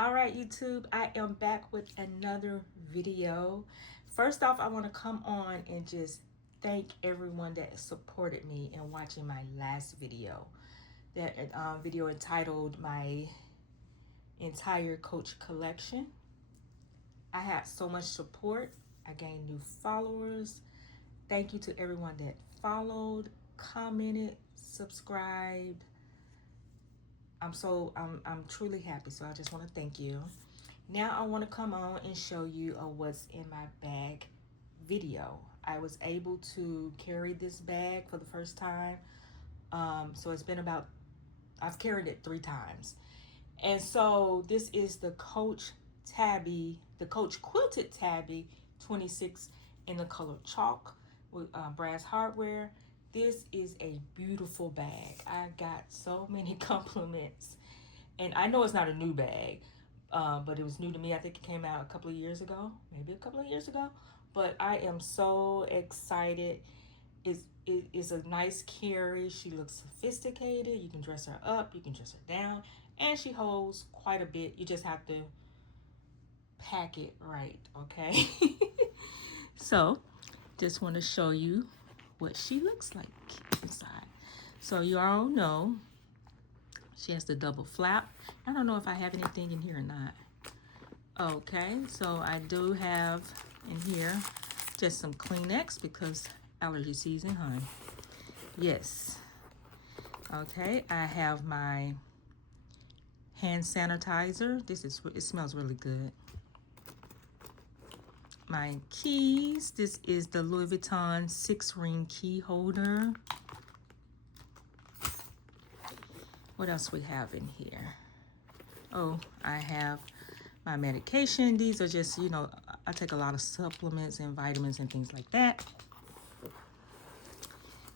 All right, YouTube, I am back with another video. First off, I want to come on and just thank everyone that supported me in watching my last video. That video entitled My Entire Coach Collection. I had so much support. I gained new followers. Thank you to everyone that followed, commented, subscribed. I'm truly happy, so I just want to thank you. Now I want to come on and show you what's in my bag video. I was able to carry this bag for the first time. So it's been about, I've carried it 3 times. And so this is the Coach Tabby, the Coach Quilted Tabby 26 in the color chalk with brass hardware. This is a beautiful bag. I got so many compliments. And I know it's not a new bag, but it was new to me. I think it came out a couple of years ago, maybe a couple of years ago. But I am so excited. It's a nice carry. She looks sophisticated. You can dress her up, you can dress her down, and she holds quite a bit. You just have to pack it right, okay? So, just want to show you what she looks like inside. So you all know she has the double flap. I don't know if I have anything in here or not. Okay, so I do have in here just some Kleenex because allergy season, honey. Yes. Okay, I have my hand sanitizer. It smells really good. My keys. This is the Louis Vuitton 6-ring key holder. What else we have in here? Oh, I have my medication. These are just, you know, I take a lot of supplements and vitamins and things like that.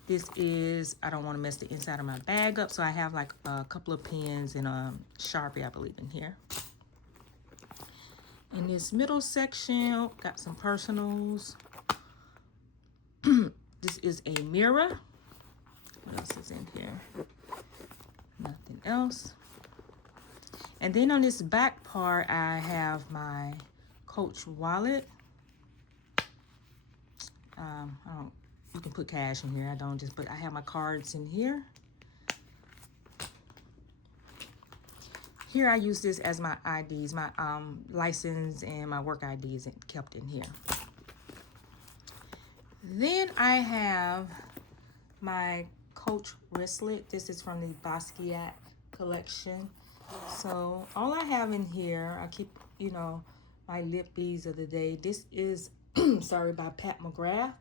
This is, I don't want to mess the inside of my bag up, so I have like a couple of pens and a Sharpie, I believe, in here. In this middle section, got some personals. This is a mirror. What else is in here? Nothing else. And then on this back part, I have my Coach wallet. You can put cash in here. I don't just, but I have my cards in here. Here I use this as my IDs, my license and my work IDs kept in here. Then I have my Coach wristlet. This is from the Basquiat collection. So all I have in here, I keep, you know, my lip beads of the day. This is, sorry, by Pat McGrath.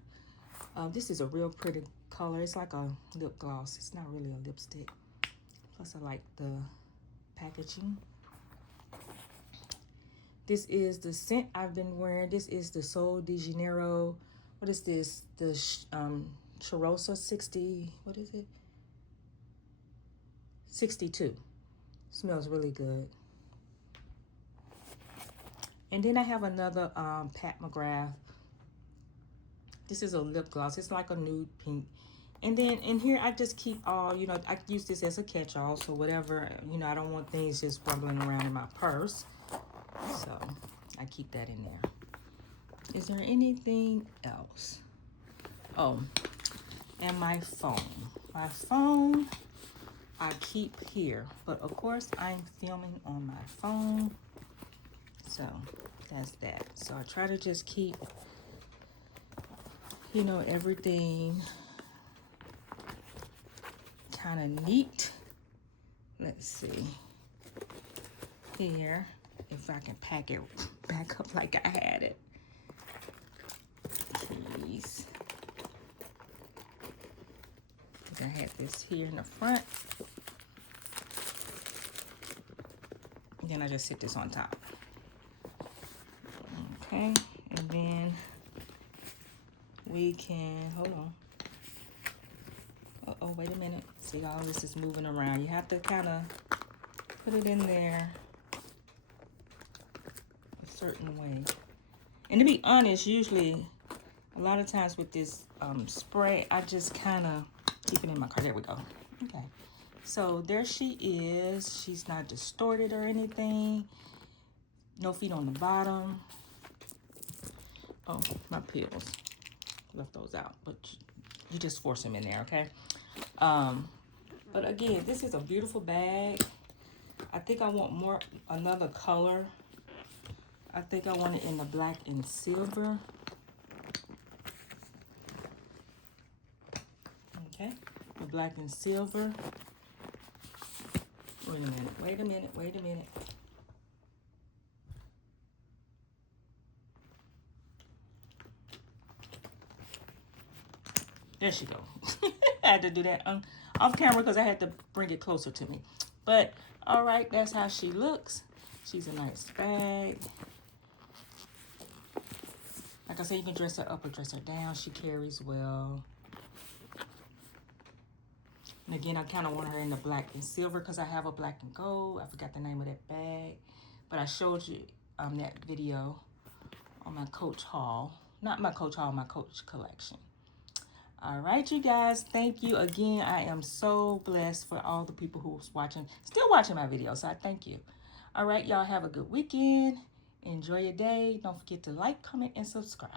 This is a real pretty color. It's like a lip gloss. It's not really a lipstick. Plus I like the packaging. This is the scent I've been wearing. This is the Sol de Janeiro. What is this? The Charosa 60, what is it? 62. Smells really good. And then I have another Pat McGrath. This is a lip gloss. It's like a nude pink. And then in here, I just keep all, you know, I use this as a catch-all. So whatever, you know, I don't want things just rumbling around in my purse. So I keep that in there. Is there anything else? Oh, and my phone. My phone I keep here. But of course, I'm filming on my phone. So that's that. So I try to just keep, you know, everything kind of neat. Let's see here if I can pack it back up like I had it. Keys. I had this here in the front. And then I just sit this on top. Okay, and then we can, hold on. Uh-oh, wait a minute. See, all this is moving around. You have to kind of put it in there a certain way. And to be honest, usually, a lot of times with this spray, I just kind of keep it in my car. There we go. Okay. So there she is. She's not distorted or anything. No feet on the bottom. Oh, my pills. Left those out, but you just force them in there, okay? But again, this is a beautiful bag. I think I want another color. I think I want it in the black and silver. Okay, the black and silver. Wait a minute, wait a minute, wait a minute. There she go. I had to do that off camera because I had to bring it closer to me. But, all right, that's how she looks. She's a nice bag. Like I said, you can dress her up or dress her down. She carries well. And again, I kind of want her in the black and silver because I have a black and gold. I forgot the name of that bag. But I showed you that video on my Coach haul. Not my Coach haul, my Coach collection. All right, you guys, thank you again. I am so blessed for all the people who's watching, still watching my videos, so I thank you. All right, y'all have a good weekend. Enjoy your day. Don't forget to like, comment, and subscribe.